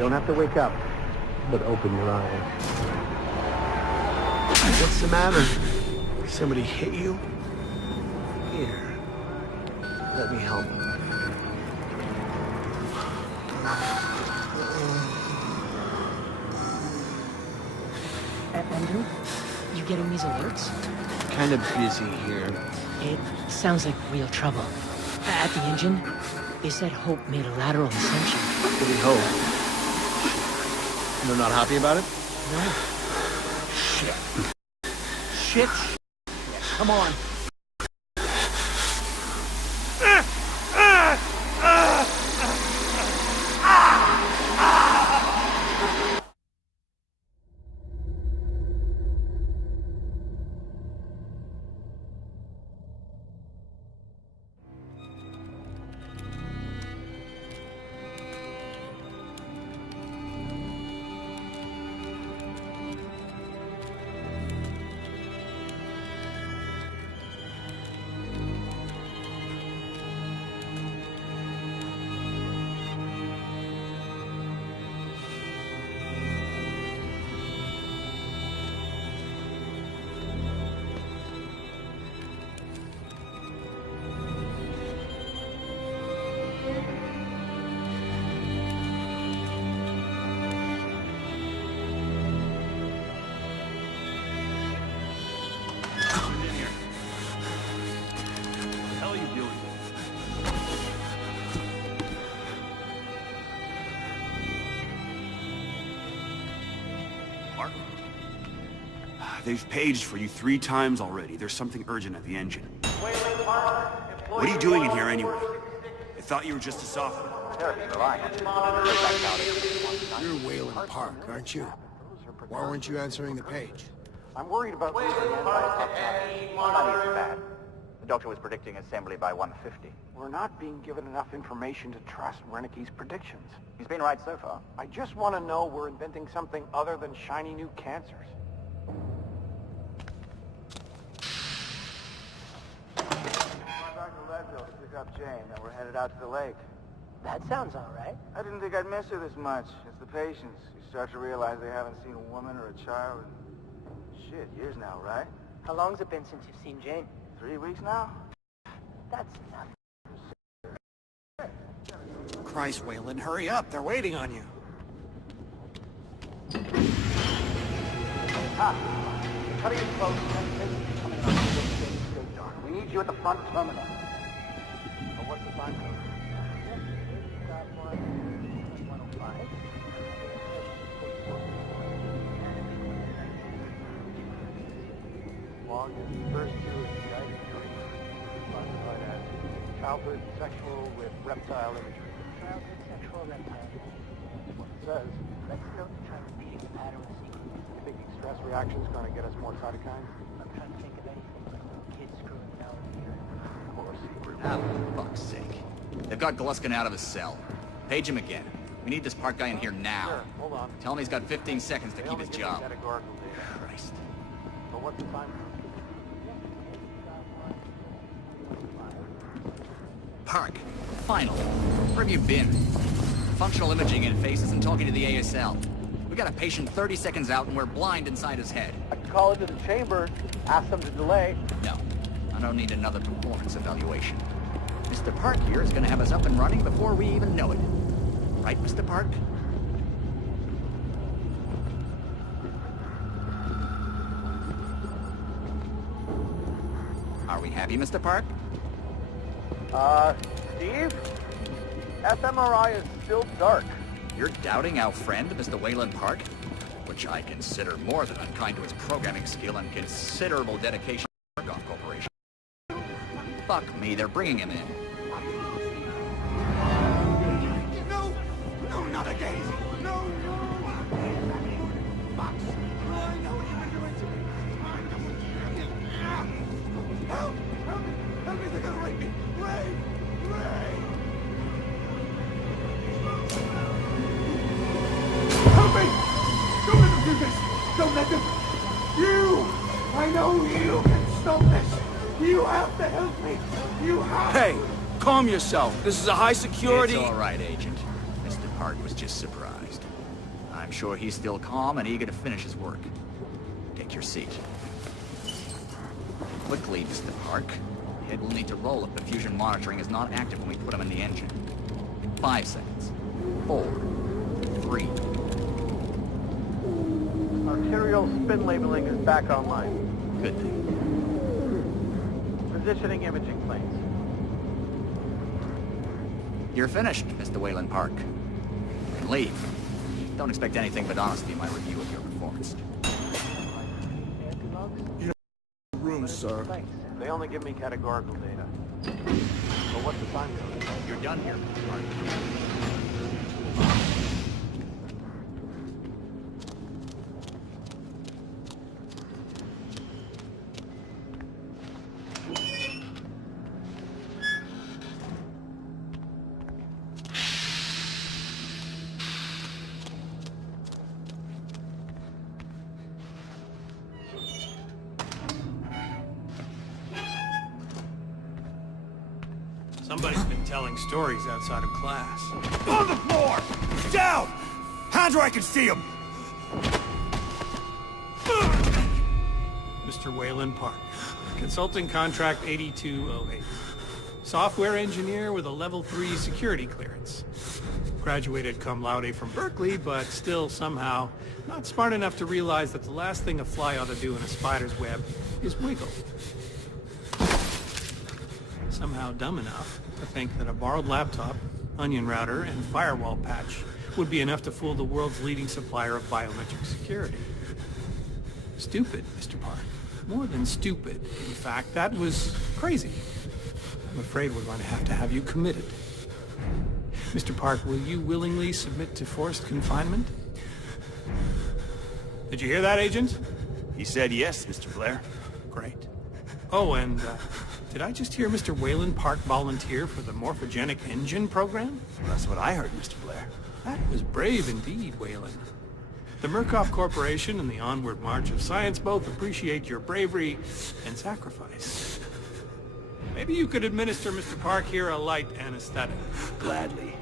don't have to wake up, but open your eyes. What's the matter? Somebody hit you? Here. Let me help. Andrew, you getting these alerts? Kind of busy here. It sounds like real trouble. At the engine, they said Hope made a lateral ascension. What do we hope? They're not happy about it? No. Shit. Come on. They've paged for you 3 times already. There's something urgent at the engine. What are you doing in here anyway? I thought you were just a sophomore. You're Whalen Park, aren't you? Why weren't you answering the page? I'm worried about losing money is bad. The doctor was predicting assembly by 150. We're not being given enough information to trust Wernicke's predictions. He's been right so far. I just want to know we're inventing something other than shiny new cancers. Dr. Leadville to pick up Jane, and we're headed out to the lake. That sounds all right. I didn't think I'd miss her this much. It's the patients. You start to realize they haven't seen a woman or a child in, years now, right? How long's it been since you've seen Jane? 3 weeks now? That's nothing. Christ, Whalen, hurry up. They're waiting on you. Cutting it close. Coming on. Stay dark. We need you at the front terminal. Oh, what's the time code? Longest first 2 indicted classified as childhood sexual with reptile imagery. Childhood sexual reptile. That's what it says. Let's still try repeating the pattern of sequence. You think stress reaction's going to get us more cytokines? I'm trying to think of anything like kids screwing around here. Or secret. Ah, for fuck's sake. They've got Gluskin out of his cell. Page him again. We need this Park guy in here now. Sure, hold on. Tell him he's got 15 seconds to They keep only his give me job. categorical data. Christ. But what's the time? Park, finally. Where have you been? Functional imaging interfaces and talking to the ASL. We got a patient 30 seconds out and we're blind inside his head. I can call into the chamber, ask them to delay. No, I don't need another performance evaluation. Mr. Park here is going to have us up and running before we even know it. Right, Mr. Park? Are we happy, Mr. Park? Steve? fMRI is still dark. You're doubting our friend, Mr. Whalen Park? Which I consider more than unkind to his programming skill and considerable dedication to the Argonne Corporation. Fuck me, they're bringing him in. No! No, not again! No! Fox! I know what you're doing to me! Help! Help me! Help me! They're gonna rape me! Ray! Ray! Help me! Don't let them do this! Don't let them... You! I know you can stop this! You have to help me! You have... Hey, calm yourself. This is a high security... It's all right, Agent. Mr. Park was just surprised. I'm sure he's still calm and eager to finish his work. Take your seat. Quickly, Mr. Park. Head will need to roll if the fusion monitoring is not active when we put him in the engine. 5 seconds. 4, 3. Arterial spin labeling is back online. Good thing. Positioning imaging planes. You're finished, Mr. Wayland Park. You can leave. Don't expect anything but honesty in my review of your performance. Room, sir. They only give me categorical data. But what's the time code? You're done here, Mr. Park. Somebody's been telling stories outside of class. On the floor! Down! Hands where I can see them! Mr. Wayland Park, consulting contract 8208. Software engineer with a level 3 security clearance. Graduated cum laude from Berkeley, but still somehow not smart enough to realize that the last thing a fly ought to do in a spider's web is wiggle. Somehow dumb enough to think that a borrowed laptop, onion router, and firewall patch would be enough to fool the world's leading supplier of biometric security. Stupid, Mr. Park. More than stupid. In fact, that was crazy. I'm afraid we're going to have you committed. Mr. Park, will you willingly submit to forced confinement? Did you hear that, Agent? He said yes, Mr. Blair. Great. Oh, and did I just hear Mr. Wayland Park volunteer for the morphogenic engine program? That's what I heard, Mr. Blair. That was brave indeed, Wayland. The Murkoff Corporation and the Onward March of Science both appreciate your bravery and sacrifice. Maybe you could administer Mr. Park here a light anesthetic. Gladly.